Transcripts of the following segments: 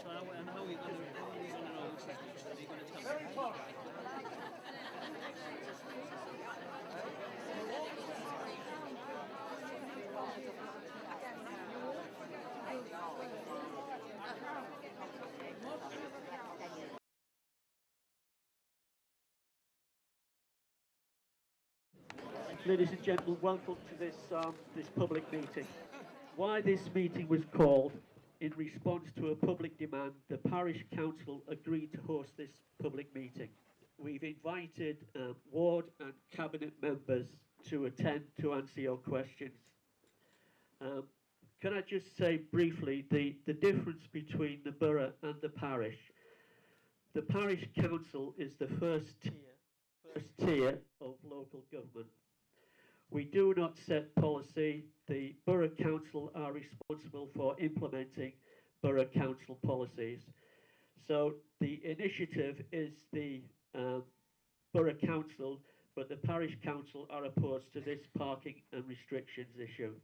So how are we going to know which are you going to tell me? Ladies and gentlemen, welcome to this public meeting. Why this meeting was called, in response to a public demand, the Parish Council agreed to host this public meeting. We've invited ward and cabinet members to attend to answer your questions. Can I just say briefly the difference between the borough and the parish? The Parish Council is the first tier of local government. We do not set policy. The Borough Council are responsible for implementing Borough Council policies. So the initiative is the Borough Council, but the Parish Council are opposed to this parking and restrictions issue.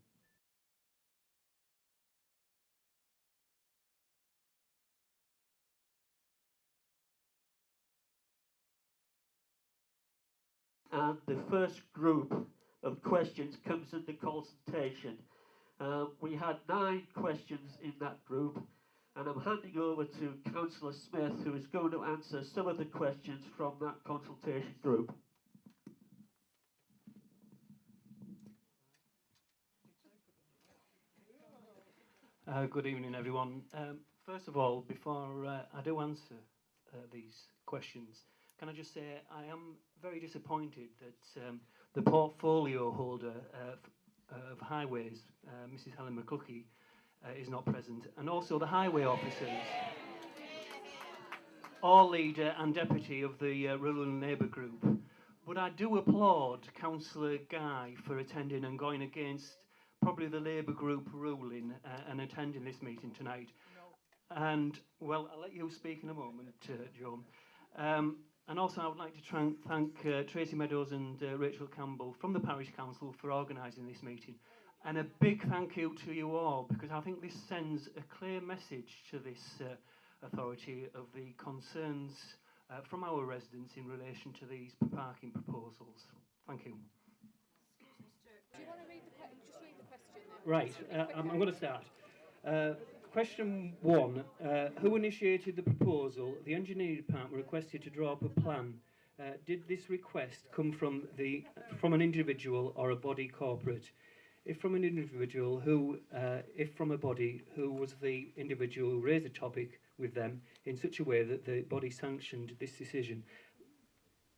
And the first group of questions comes under consultation. We had 9 questions in that group, and I'm handing over to Councillor Smith, who is going to answer some of the questions from that consultation group. Good evening, everyone. First of all, before I do answer these questions, can I just say I am very disappointed that the portfolio holder of highways, Mrs. Helen McCluskey, is not present, and also the highway officers, all leader and deputy of the Rural Labour Group. But I do applaud Councillor Guy for attending and going against probably the Labour Group ruling and attending this meeting tonight. And, well, I'll let you speak in a moment, Joan. And also I would like to thank Tracy Meadows and Rachel Campbell from the Parish Council for organising this meeting. And a big thank you to you all, because I think this sends a clear message to this authority of the concerns from our residents in relation to these parking proposals. Thank you. Do you want to read just read the question then? Right, I'm going to start. Question 1. Who initiated the proposal? The engineering department requested to draw up a plan. Did this request come from an individual or a body corporate? If from an individual, who? If from a body, who was the individual who raised the topic with them in such a way that the body sanctioned this decision?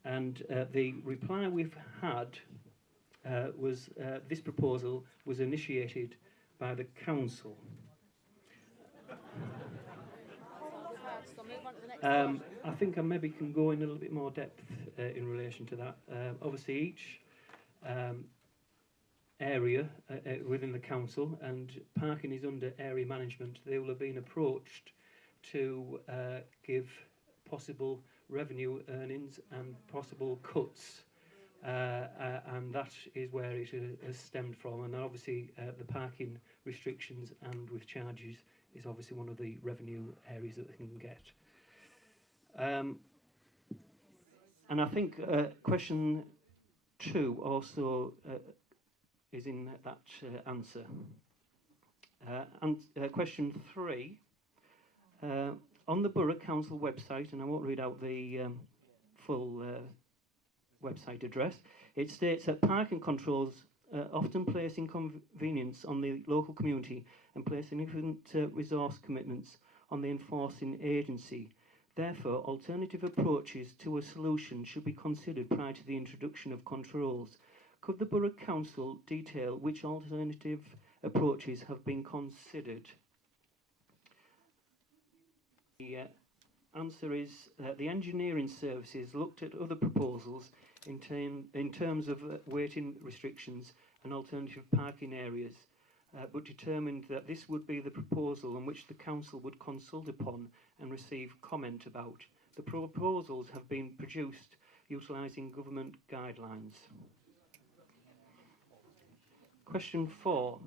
And the reply we've had was this proposal was initiated by the council. I think I maybe can go in a little bit more depth in relation to that. Obviously, each area within the council, and parking is under area management, they will have been approached to give possible revenue earnings and possible cuts. And that is where it has stemmed from, and obviously the parking restrictions and with charges is obviously one of the revenue areas that they can get. And I think question 2 also is in that answer. And question 3, on the Borough Council website, and I won't read out the full website address, it states that parking controls often place inconvenience on the local community and place significant resource commitments on the enforcing agency. Therefore, alternative approaches to a solution should be considered prior to the introduction of controls. Could the Borough Council detail which alternative approaches have been considered? The answer is the engineering services looked at other proposals in terms of waiting restrictions and alternative parking areas, but determined that this would be the proposal on which the council would consult upon and receive comment about. The proposals have been produced utilising government guidelines. Question 4.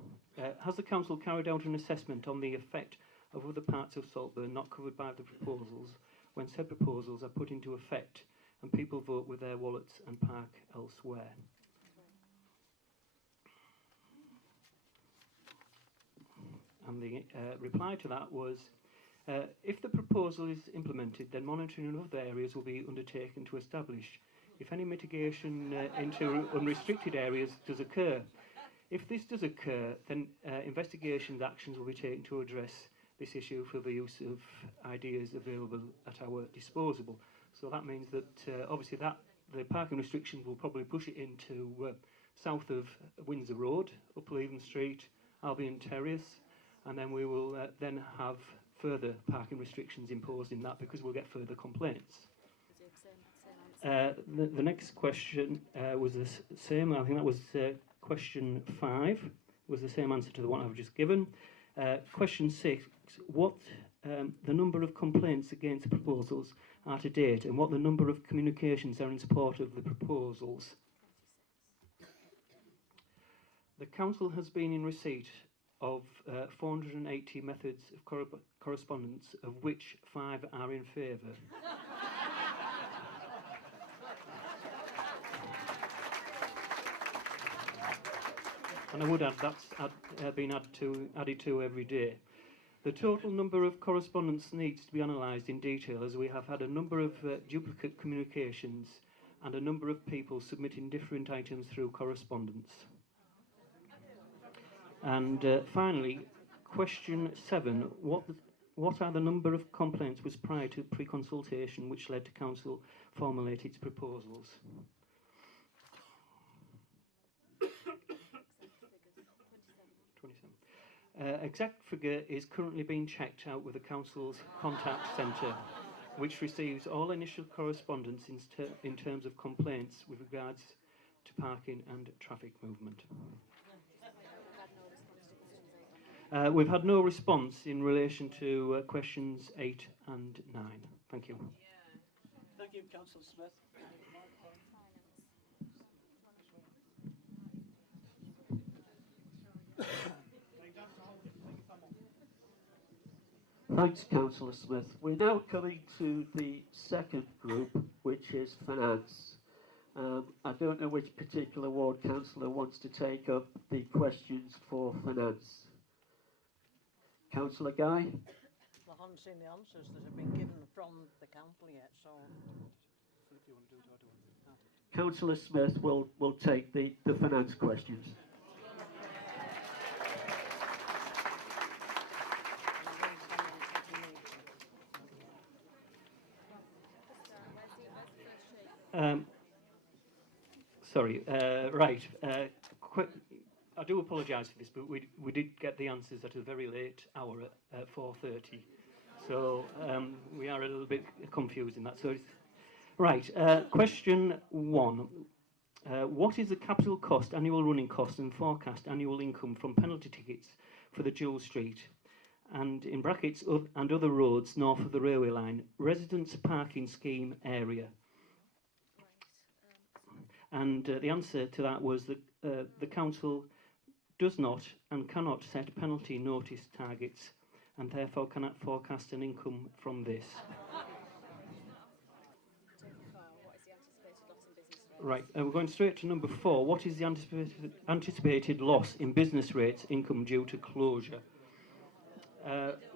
Has the council carried out an assessment on the effect of other parts of Saltburn not covered by the proposals when said proposals are put into effect and people vote with their wallets and park elsewhere. And the reply to that was, if the proposal is implemented, then monitoring in other areas will be undertaken to establish if any mitigation into unrestricted areas does occur. If this does occur, then investigations actions will be taken to address this issue for the use of ideas available at our disposal. So that means that obviously that the parking restrictions will probably push it into south of Windsor Road, up Leven Street, Albion Terrace, and then we will then have further parking restrictions imposed in that because we'll get further complaints. The next question was the same. I think that was question 5, was the same answer to the one I've just given. Question 6, what the number of complaints against the proposals are to date and what the number of communications are in support of the proposals. The Council has been in receipt of 480 methods of correspondence, of which 5 are in favour. And I would add that's been added to every day. The total number of correspondence needs to be analysed in detail, as we have had a number of duplicate communications and a number of people submitting different items through correspondence. And finally, question 7, what are the number of complaints was prior to pre-consultation which led to Council formulate its proposals? Exact figure is currently being checked out with the Council's contact centre, which receives all initial correspondence in terms of complaints with regards to parking and traffic movement. We've had no response in relation to questions 8 and 9. Thank you. Thank you, Councillor Smith. Thanks, Councillor Smith. We're now coming to the second group, which is finance. I don't know which particular ward councillor wants to take up the questions for finance. Councillor Guy? I haven't seen the answers that have been given from the council yet, so... Councillor Smith will take the finance questions. I do apologise for this, but we did get the answers at a very late hour at 4:30, so we are a little bit confused in that. So, question 1: what is the capital cost, annual running cost, and forecast annual income from penalty tickets for the Jewel Street and in brackets and other roads north of the railway line residents parking scheme area? And the answer to that was that the council does not and cannot set penalty notice targets and therefore cannot forecast an income from this. Right, we're going straight to number 4. What is the anticipated loss in business rates income due to closure?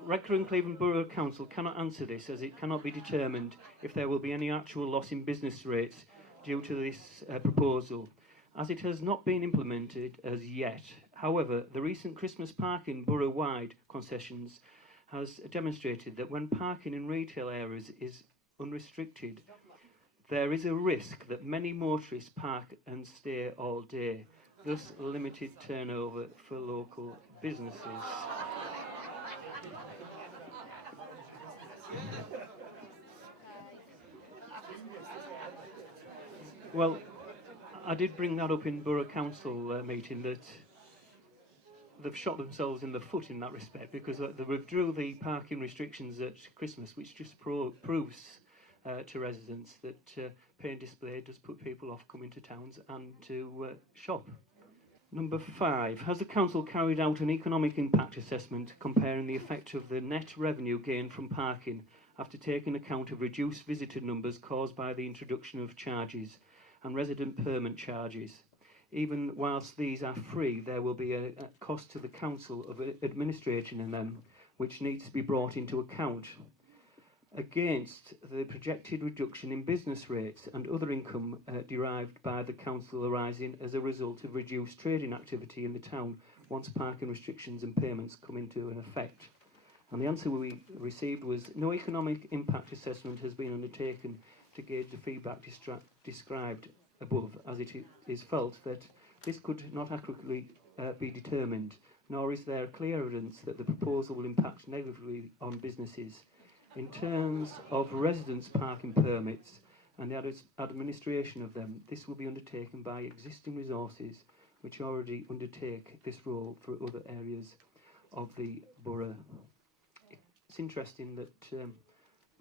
Wrecker and Cleveland Borough Council cannot answer this, as it cannot be determined if there will be any actual loss in business rates due to this proposal, as it has not been implemented as yet. However, the recent Christmas parking borough-wide concessions has demonstrated that when parking in retail areas is unrestricted, there is a risk that many motorists park and stay all day, thus limited turnover for local businesses. Well, I did bring that up in Borough Council meeting, that they've shot themselves in the foot in that respect, because they withdrew the parking restrictions at Christmas, which just proves to residents that pay and display does put people off coming to towns and to shop. Number 5. Has the Council carried out an economic impact assessment comparing the effect of the net revenue gained from parking after taking account of reduced visitor numbers caused by the introduction of charges and resident permit charges? Even whilst these are free, there will be a cost to the Council of administrating them, which needs to be brought into account against the projected reduction in business rates and other income derived by the Council arising as a result of reduced trading activity in the town once parking restrictions and payments come into an effect. And the answer we received was no economic impact assessment has been undertaken to gauge the feedback described above, as it is felt that this could not accurately be determined, nor is there clear evidence that the proposal will impact negatively on businesses. In terms of residents' parking permits and the administration of them, this will be undertaken by existing resources which already undertake this role for other areas of the borough. It's interesting that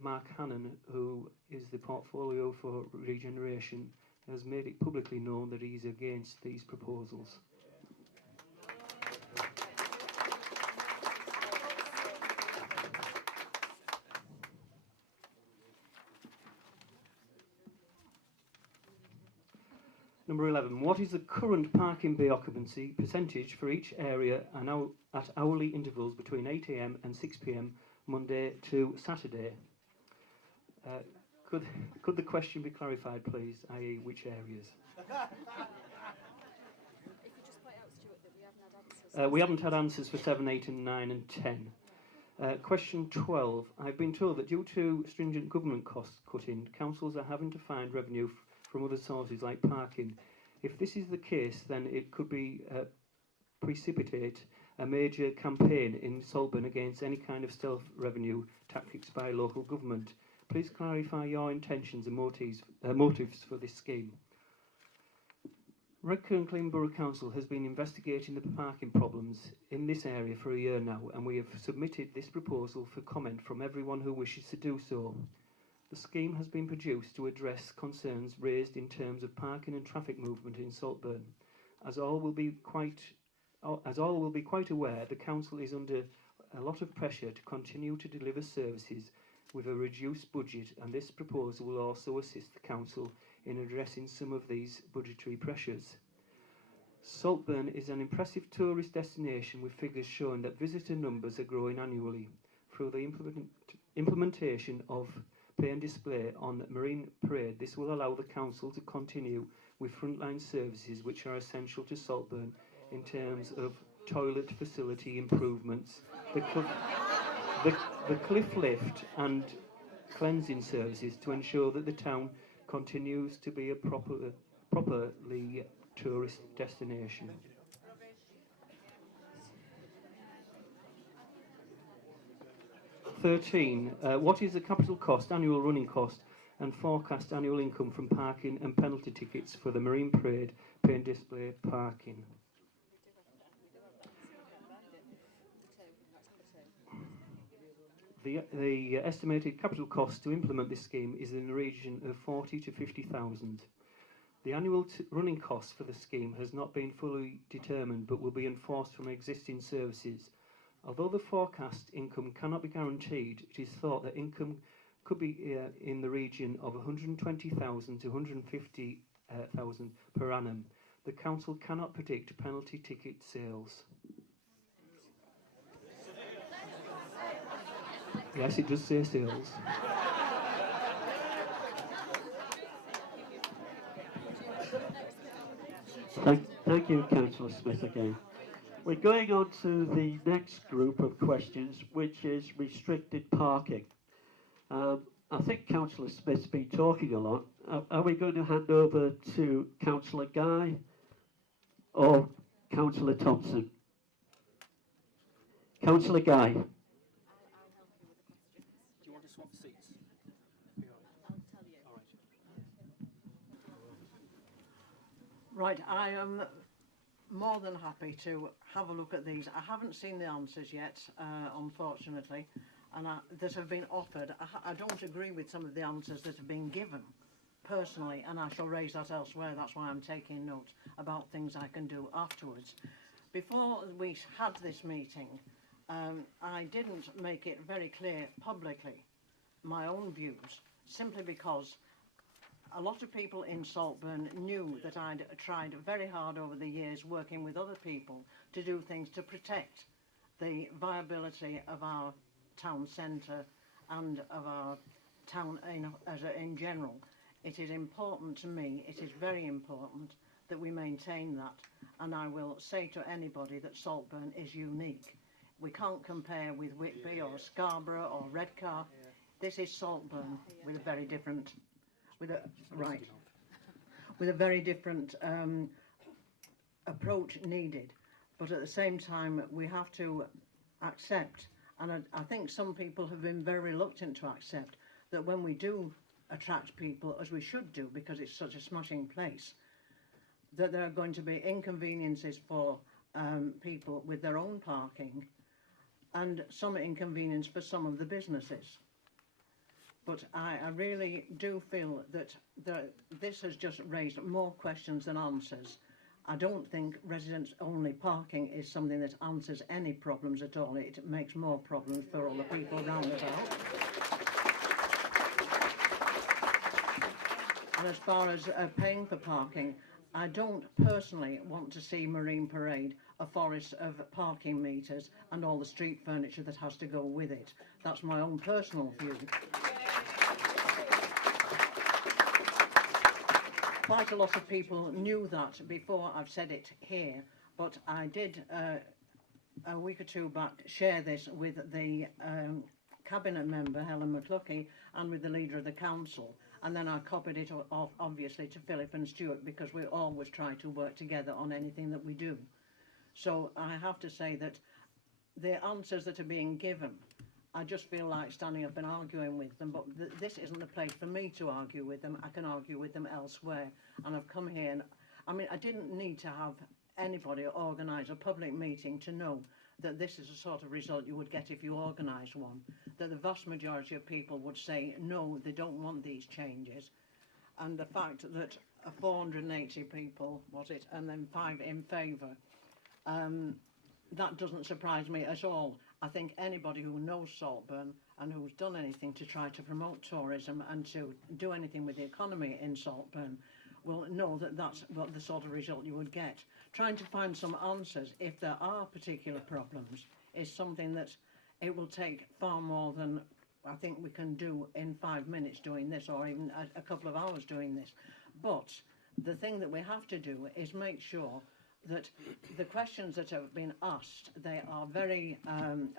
Mark Hannon, who is the portfolio for regeneration, has made it publicly known that he is against these proposals. Number 11. What is the current parking bay occupancy percentage for each area and at hourly intervals between 8 AM and 6 PM Monday to Saturday? Could the question be clarified, please, i.e. which areas? If you just point out, Stuart, that we haven't had answers. We haven't had answers for 7, 8 and 9 and 10. Question 12. I've been told that due to stringent government cost cutting, councils are having to find revenue from other sources like parking. If this is the case, then it could be precipitate a major campaign in Saltburn against any kind of stealth revenue tactics by local government. Please clarify your intentions and motives for this scheme. Redcar Borough Council has been investigating the parking problems in this area for a year now, and we have submitted this proposal for comment from everyone who wishes to do so. The scheme has been produced to address concerns raised in terms of parking and traffic movement in Saltburn. As all will be quite aware, the council is under a lot of pressure to continue to deliver services with a reduced budget, and this proposal will also assist the council in addressing some of these budgetary pressures. Saltburn is an impressive tourist destination with figures showing that visitor numbers are growing annually. Through the implementation of pay and display on Marine Parade, this will allow the council to continue with frontline services which are essential to Saltburn in terms of toilet facility improvements, the cliff lift and cleansing services to ensure that the town continues to be a properly tourist destination. What is the capital cost, annual running cost and forecast annual income from parking and penalty tickets for the Marine Parade pay and display parking? The estimated capital cost to implement this scheme is in the region of 40 to 50,000. The annual running cost for the scheme has not been fully determined but will be enforced from existing services. Although the forecast income cannot be guaranteed, it is thought that income could be in the region of 120,000 to 150,000 per annum. The council cannot predict penalty ticket sales. Yes, it does say sales. Thank you, Councillor Smith, again. We're going on to the next group of questions, which is restricted parking. I think Councillor Smith's been talking a lot. Are we going to hand over to Councillor Guy or Councillor Thompson? Councillor Guy. Do you want to swap seats? I'll tell you. All right. Right, I am more than happy to have a look at these. I haven't seen the answers yet, unfortunately, and that have been offered. I don't agree with some of the answers that have been given. personally, and I shall raise that elsewhere, that's why I'm taking note about things I can do afterwards. Before we had this meeting, I didn't make it very clear publicly my own views, simply because a lot of people in Saltburn knew that I'd tried very hard over the years working with other people to do things to protect the viability of our town centre and of our town in general. It is important to me, it is very important that we maintain that, and I will say to anybody that Saltburn is unique. We can't compare with Whitby or Scarborough or Redcar. This is Saltburn with a very different, with a very different approach needed. But at the same time, we have to accept, and I think some people have been very reluctant to accept, that when we do attract people, as we should do because it's such a smashing place, that there are going to be inconveniences for people with their own parking and some inconvenience for some of the businesses. But I really do feel that this has just raised more questions than answers. I don't think residents-only parking is something that answers any problems at all. It makes more problems for all the people round about. And as far as paying for parking, I don't personally want to see Marine Parade a forest of parking meters and all the street furniture that has to go with it. That's my own personal view. Quite a lot of people knew that before I've said it here, but I did a week or two back share this with the cabinet member Helen McCluskey and with the leader of the council, and then I copied it off obviously to Philip and Stuart, because we always try to work together on anything that we do. So I have to say that the answers that are being given, I just feel like standing up and arguing with them, but this isn't the place for me to argue with them. I can argue with them elsewhere, and I've come here and I mean, I didn't need to have anybody organise a public meeting to know that this is the sort of result you would get if you organised one, that the vast majority of people would say no, they don't want these changes. And the fact that 480 people, was it, and then 5 in favour, that doesn't surprise me at all. I think anybody who knows Saltburn and who's done anything to try to promote tourism and to do anything with the economy in Saltburn will know that that's what the sort of result you would get. Trying to find some answers, if there are particular problems, is something that it will take far more than I think we can do in 5 minutes doing this, or even a couple of hours doing this. But the thing that we have to do is make sure that the questions that have been asked, they are very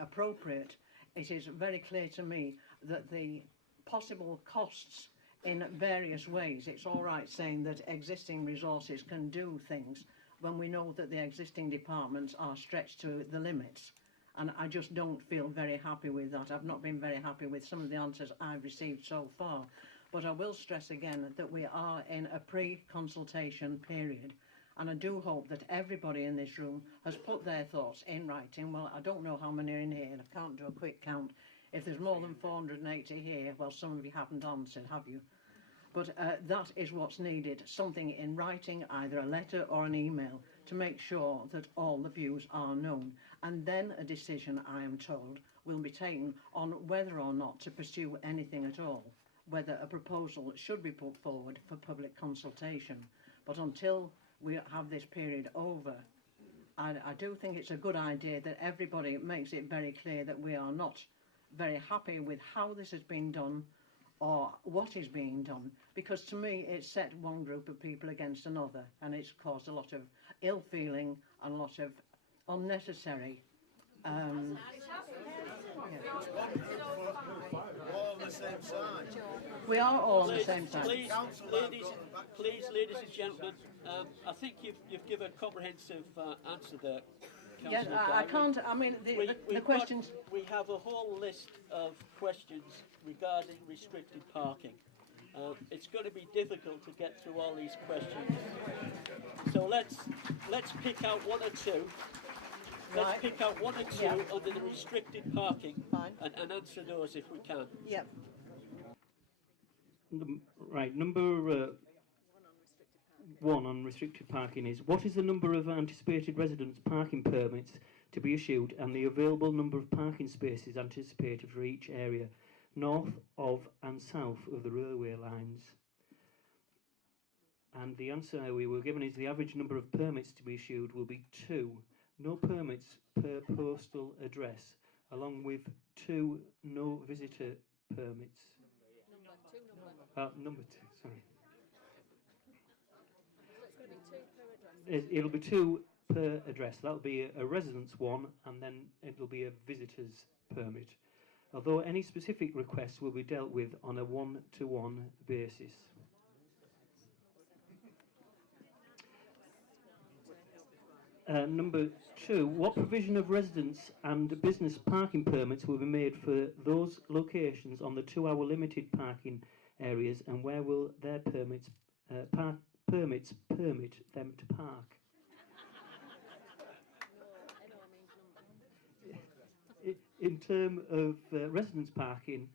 appropriate. It is very clear to me that the possible costs in various ways, it's all right saying that existing resources can do things when we know that the existing departments are stretched to the limits. And I just don't feel very happy with that. I've not been very happy with some of the answers I've received so far. But I will stress again that we are in a pre-consultation period. And I do hope that everybody in this room has put their thoughts in writing. Well, I don't know how many are in here, and I can't do a quick count. If there's more than 480 here, well, some of you haven't answered, have you? But that is what's needed, something in writing, either a letter or an email, to make sure that all the views are known. And then a decision, I am told, will be taken on whether or not to pursue anything at all, whether a proposal should be put forward for public consultation. But until we have this period over, I do think it's a good idea that everybody makes it very clear that we are not very happy with how this has been done or what is being done, because to me it's set one group of people against another, and it's caused a lot of ill feeling and a lot of unnecessary We are all on the same side. Please, ladies and gentlemen, I think you've given a comprehensive answer there. Yes, I can't. I mean, the questions. We have a whole list of questions regarding restricted parking. It's going to be difficult to get through all these questions. So let's pick out one or two. Let's pick out one or two under the restricted parking and answer those if we can. Yep. Right, number one on restricted parking is, what is the number of anticipated residents parking permits to be issued and the available number of parking spaces anticipated for each area, north of and south of the railway lines? And the answer we were given is the average number of permits to be issued will be 2. No permits per postal address, along with 2 no visitor permits. Number 2, sorry. So it's going to be 2 per address. It'll be 2 per address. That'll be a residence one, and then it'll be a visitor's permit. Although any specific requests will be dealt with on a one-to-one basis. Number 2, what provision of residence and business parking permits will be made for those locations on the 2-hour limited parking areas, and where will their permits permit them to park? In terms of residence parking,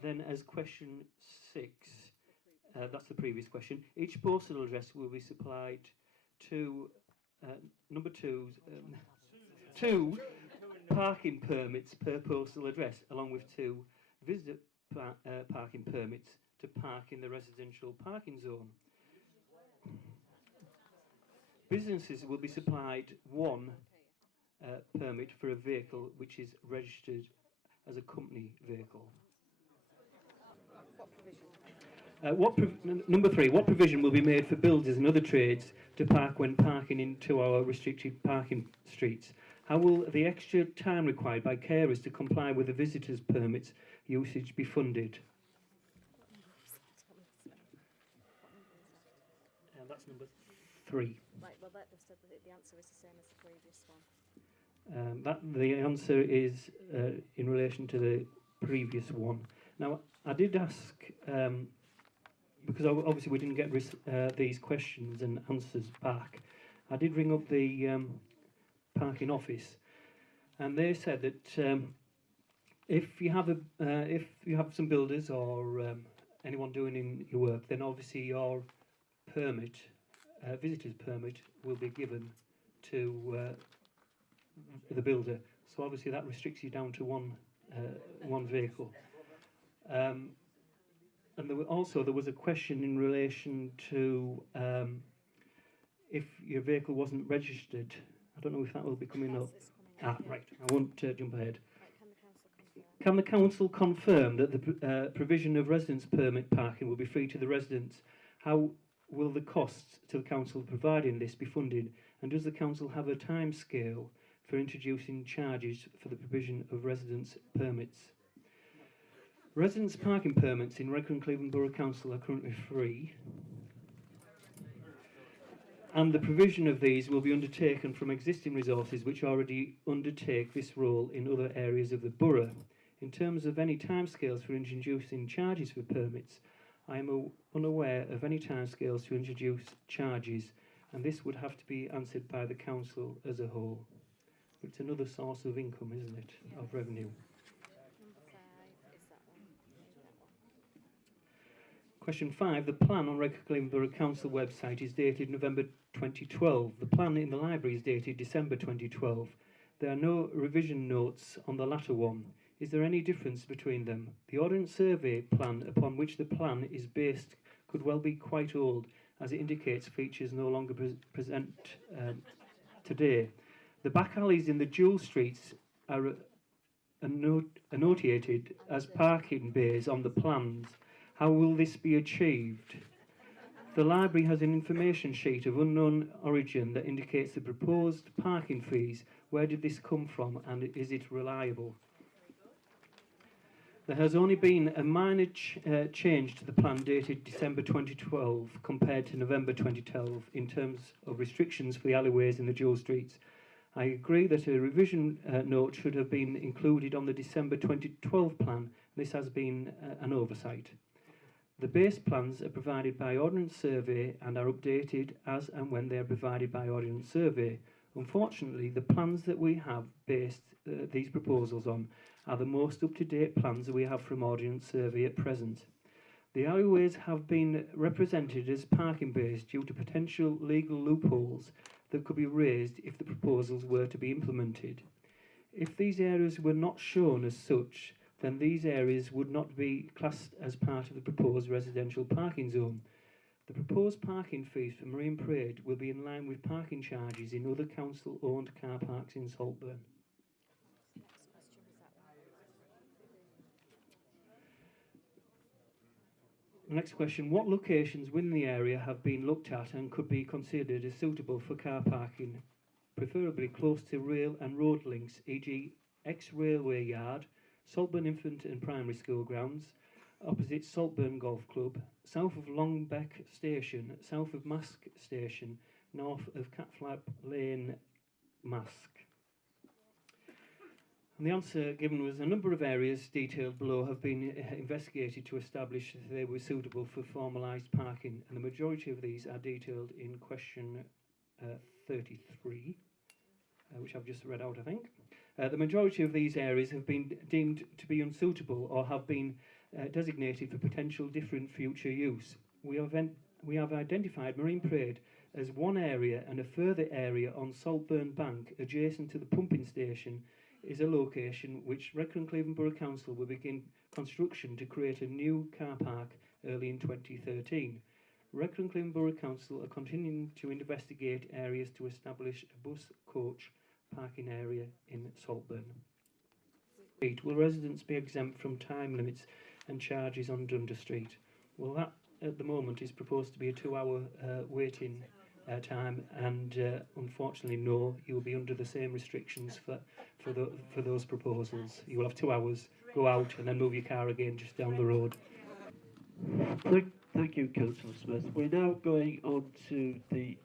then as question 6, that's the previous question, each postal address will be supplied to number 2 parking permits per postal address, along with 2 visitor parking permits to park in the residential parking zone. Businesses will be supplied 1 permit for a vehicle which is registered as a company vehicle. Number 3, what provision will be made for builders and other trades to park when parking in 2-hour restricted parking streets? How will the extra time required by carers to comply with the visitors' permits usage be funded? That's number 3. Right, well, they've said that the answer is the same as the previous one. The answer is in relation to the previous one. Now, I did ask, because obviously we didn't get these questions and answers back, I did ring up the parking office, and they said that if you have some builders or anyone doing in your work, then obviously your permit, visitor's permit, will be given to the builder. So obviously that restricts you down to one vehicle. And there was a question in relation to if your vehicle wasn't registered. I don't know if that will be coming up. Right. I won't jump ahead. Can the council confirm that the provision of residence permit parking will be free to the residents? How will the costs to the council providing this be funded? And does the council have a time scale for introducing charges for the provision of residence permits? Residence parking permits in Redcar and Cleveland Borough Council are currently free, and the provision of these will be undertaken from existing resources which already undertake this role in other areas of the borough. In terms of any timescales for introducing charges for permits, I am unaware of any timescales to introduce charges, and this would have to be answered by the council as a whole. It's another source of income, isn't it, of revenue. Question 5. The plan on Redcar Cleveland Borough Council website is dated November 2012. The plan in the library is dated December 2012. There are no revision notes on the latter one. Is there any difference between them? The ordnance survey plan upon which the plan is based could well be quite old, as it indicates features no longer present today. The back alleys in the dual streets are annotated as parking bays on the plans. How will this be achieved? The library has an information sheet of unknown origin that indicates the proposed parking fees. Where did this come from, and is it reliable? There has only been a minor change to the plan dated December 2012 compared to November 2012 in terms of restrictions for the alleyways in the dual streets. I agree that a revision note should have been included on the December 2012 plan. This has been an oversight. The base plans are provided by Ordnance Survey and are updated as and when they are provided by Ordnance Survey. Unfortunately, the plans that we have based these proposals on are the most up-to-date plans that we have from Ordnance Survey at present. The alleyways have been represented as parking bays due to potential legal loopholes that could be raised if the proposals were to be implemented. If these areas were not shown as such, then these areas would not be classed as part of the proposed residential parking zone. The proposed parking fees for Marine Parade will be in line with parking charges in other council-owned car parks in Saltburn. Next question, what locations within the area have been looked at and could be considered as suitable for car parking, preferably close to rail and road links, e.g. ex-railway yard, Saltburn Infant and Primary School grounds, opposite Saltburn Golf Club, south of Longbeck Station, south of Mask Station, north of Catflap Lane, Mask. And the answer given was a number of areas detailed below have been investigated to establish if they were suitable for formalised parking, and the majority of these are detailed in question 33, which I've just read out, I think. The majority of these areas have been deemed to be unsuitable or have been designated for potential different future use. We have identified Marine Parade as one area, and a further area on Saltburn Bank adjacent to the pumping station is a location which Redcar Cleveland Borough Council will begin construction to create a new car park early in 2013. Redcar Cleveland Borough Council are continuing to investigate areas to establish a bus coach parking area in Saltburn. Will residents be exempt from time limits and charges on Dundas Street? Well, that at the moment is proposed to be a 2-hour waiting time, and unfortunately, no, you'll be under the same restrictions for those proposals. You will have 2 hours, go out, and then move your car again just down the road. Thank you, Councillor Smith. We're now going on to the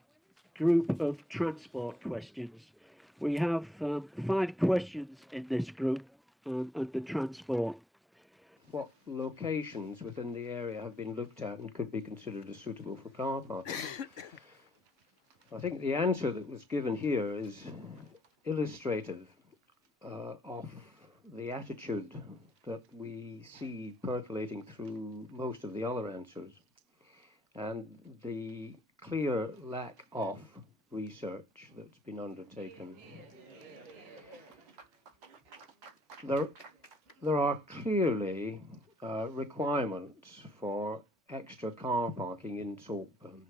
group of transport questions. We have 5 questions in this group under transport. What locations within the area have been looked at and could be considered as suitable for car parking? I think the answer that was given here is illustrative of the attitude that we see percolating through most of the other answers, and the clear lack of research that's been undertaken. There are clearly requirements for extra car parking in Saltburn.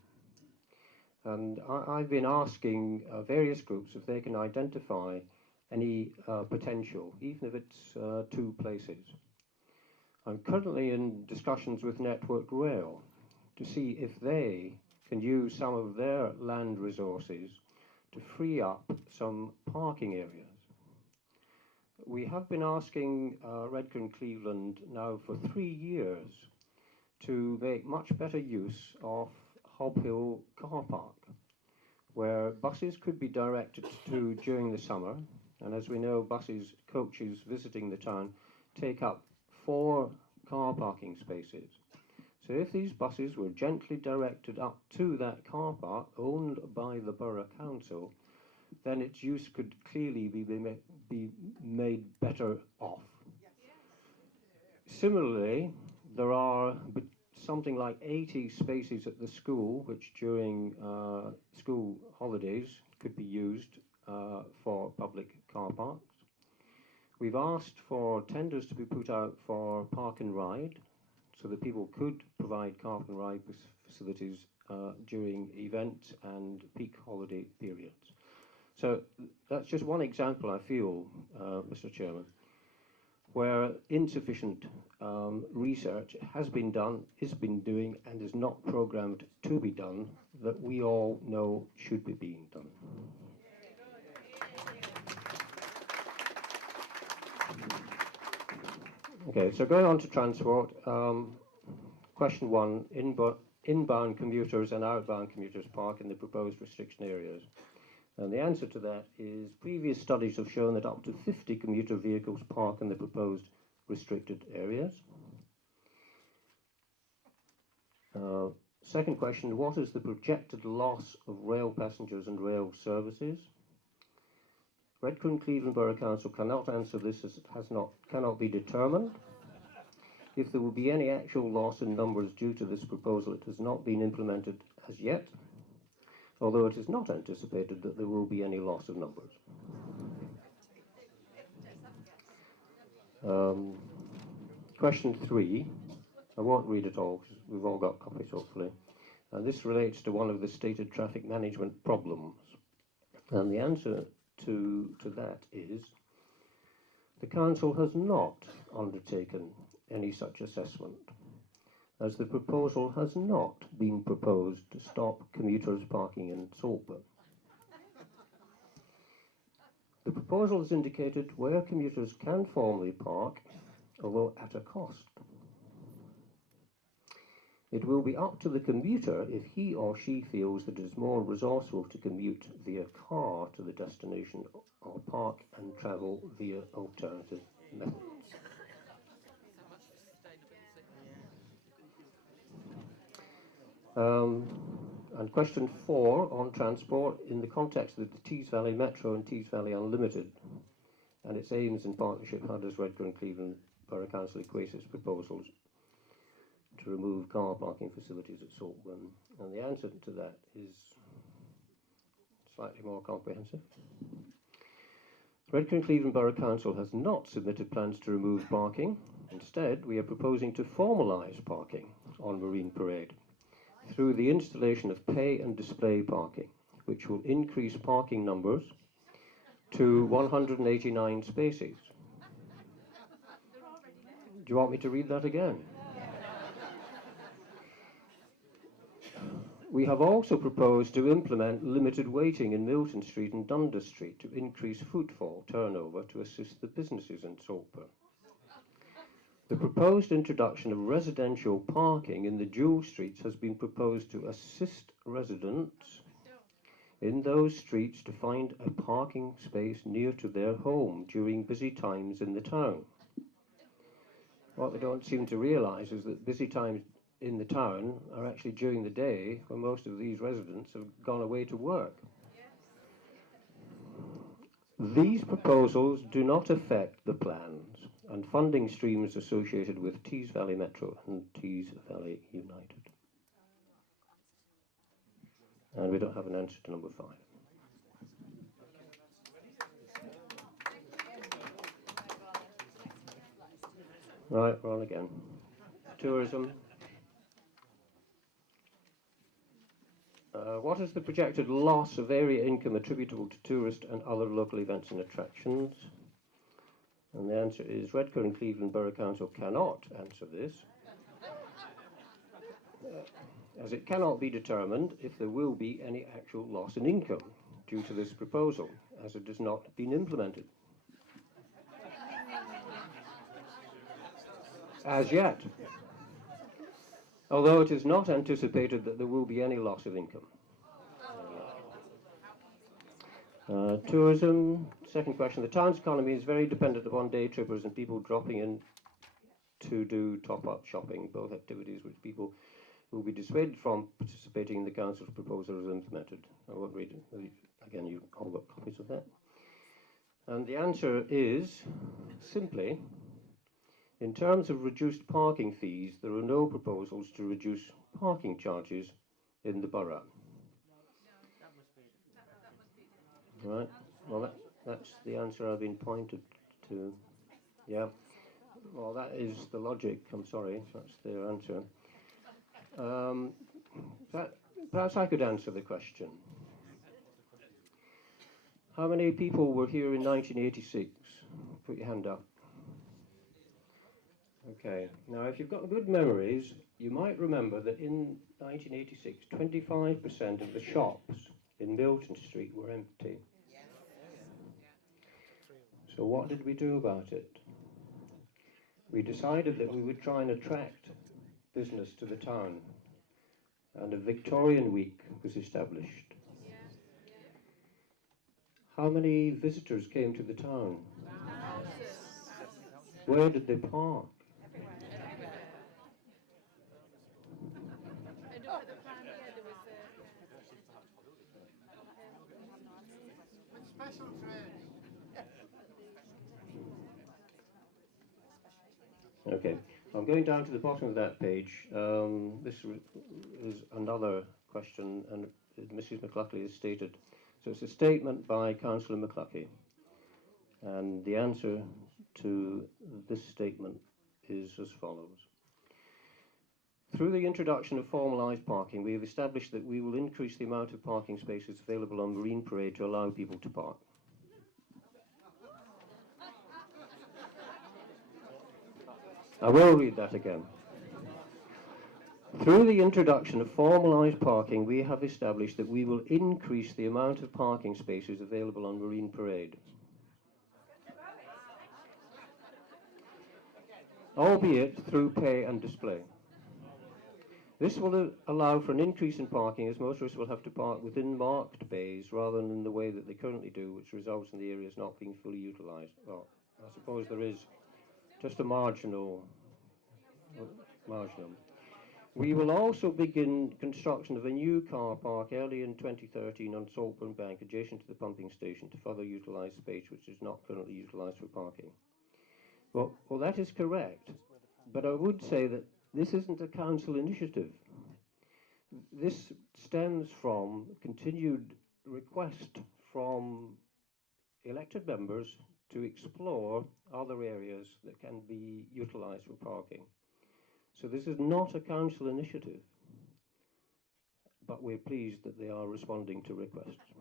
And I've been asking various groups if they can identify any potential, even if it's 2 places. I'm currently in discussions with Network Rail to see if they can use some of their land resources to free up some parking areas. We have been asking Redcar and Cleveland now for 3 years to make much better use of Hob Hill car park, where buses could be directed to during the summer, and as we know, coaches visiting the town take up 4 car parking spaces. So if these buses were gently directed up to that car park owned by the Borough Council, then its use could clearly be made better off. Similarly, there are something like 80 spaces at the school, which during school holidays could be used for public car parks. We've asked for tenders to be put out for park and ride, so that people could provide park and ride facilities during events and peak holiday periods. So that's just one example, I feel, Mr. Chairman, where insufficient research has been done, is been doing, and is not programmed to be done, that we all know should be being done. Okay, so going on to transport, question 1, inbound commuters and outbound commuters park in the proposed restriction areas. And the answer to that is previous studies have shown that up to 50 commuter vehicles park in the proposed restricted areas. Second question, what is the projected loss of rail passengers and rail services? Redcar and Cleveland Borough Council cannot answer this as it cannot be determined. if there will be any actual loss in numbers due to this proposal. It has not been implemented as yet, although it is not anticipated that there will be any loss of numbers. Question 3, I won't read it all because we've all got copies hopefully, and this relates to one of the stated traffic management problems, and the answer to that is the Council has not undertaken any such assessment, as the proposal has not been proposed to stop commuters parking in Saltburn. The proposal has indicated where commuters can formally park, although at a cost. It will be up to the commuter if he or she feels that it is more resourceful to commute via car to the destination or park and travel via alternative methods. And question 4 on transport in the context of the Tees Valley Metro and Tees Valley Unlimited and its aims and partnership, how does Redcar and Cleveland Borough Council equate its proposals to remove car parking facilities at Saltburn? And the answer to that is slightly more comprehensive. Redcar and Cleveland Borough Council has not submitted plans to remove parking. Instead, we are proposing to formalise parking on Marine Parade through the installation of pay and display parking, which will increase parking numbers to 189 spaces. Do you want me to read that again? We have also proposed to implement limited waiting in Milton Street and Dundas Street to increase footfall turnover to assist the businesses in Saltburn. The proposed introduction of residential parking in the dual streets has been proposed to assist residents in those streets to find a parking space near to their home during busy times in the town. What they don't seem to realise is that busy times in the town are actually during the day when most of these residents have gone away to work. These proposals do not affect the plans and funding streams associated with Tees Valley Metro and Tees Valley United. And we don't have an answer to number 5. Right, we're on again. Tourism. What is the projected loss of area income attributable to tourist and other local events and attractions? And the answer is Redcar and Cleveland Borough Council cannot answer this, as it cannot be determined if there will be any actual loss in income due to this proposal, as it has not been implemented as yet, although it is not anticipated that there will be any loss of income. Tourism, second question. The town's economy is very dependent upon day trippers and people dropping in to do top-up shopping, both activities which people will be dissuaded from participating in the council's proposal as implemented. I won't read it. Again, you've all got copies of that. And the answer is simply, in terms of reduced parking fees, there are no proposals to reduce parking charges in the borough. Right, well that's the answer I've been pointed to. Yeah, well that is the logic, I'm sorry, that's their answer. Perhaps I could answer the question. How many people were here in 1986? Put your hand up. Okay, now if you've got good memories, you might remember that in 1986, 25% of the shops in Milton Street were empty. So what did we do about it? We decided that we would try and attract business to the town, and a Victorian week was established. How many visitors came to the town? Where did they park? Okay, I'm going down to the bottom of that page. This is another question, and Mrs. McLuckley has stated. So it's a statement by Councillor McLuckley, and the answer to this statement is as follows. Through the introduction of formalised parking, we have established that we will increase the amount of parking spaces available on Marine Parade to allow people to park. I will read that again. Through the introduction of formalised parking, we have established that we will increase the amount of parking spaces available on Marine Parade, albeit through pay and display. This will allow for an increase in parking, as motorists will have to park within marked bays rather than in the way that they currently do, which results in the areas not being fully utilised. Well, I suppose there is just a marginal. We will also begin construction of a new car park early in 2013 on Saltburn Bank, adjacent to the pumping station, to further utilise space which is not currently utilised for parking. Well, that is correct, but I would say that this isn't a council initiative. This stems from continued request from elected members to explore other areas that can be utilised for parking. So this is not a council initiative, but we're pleased that they are responding to requests.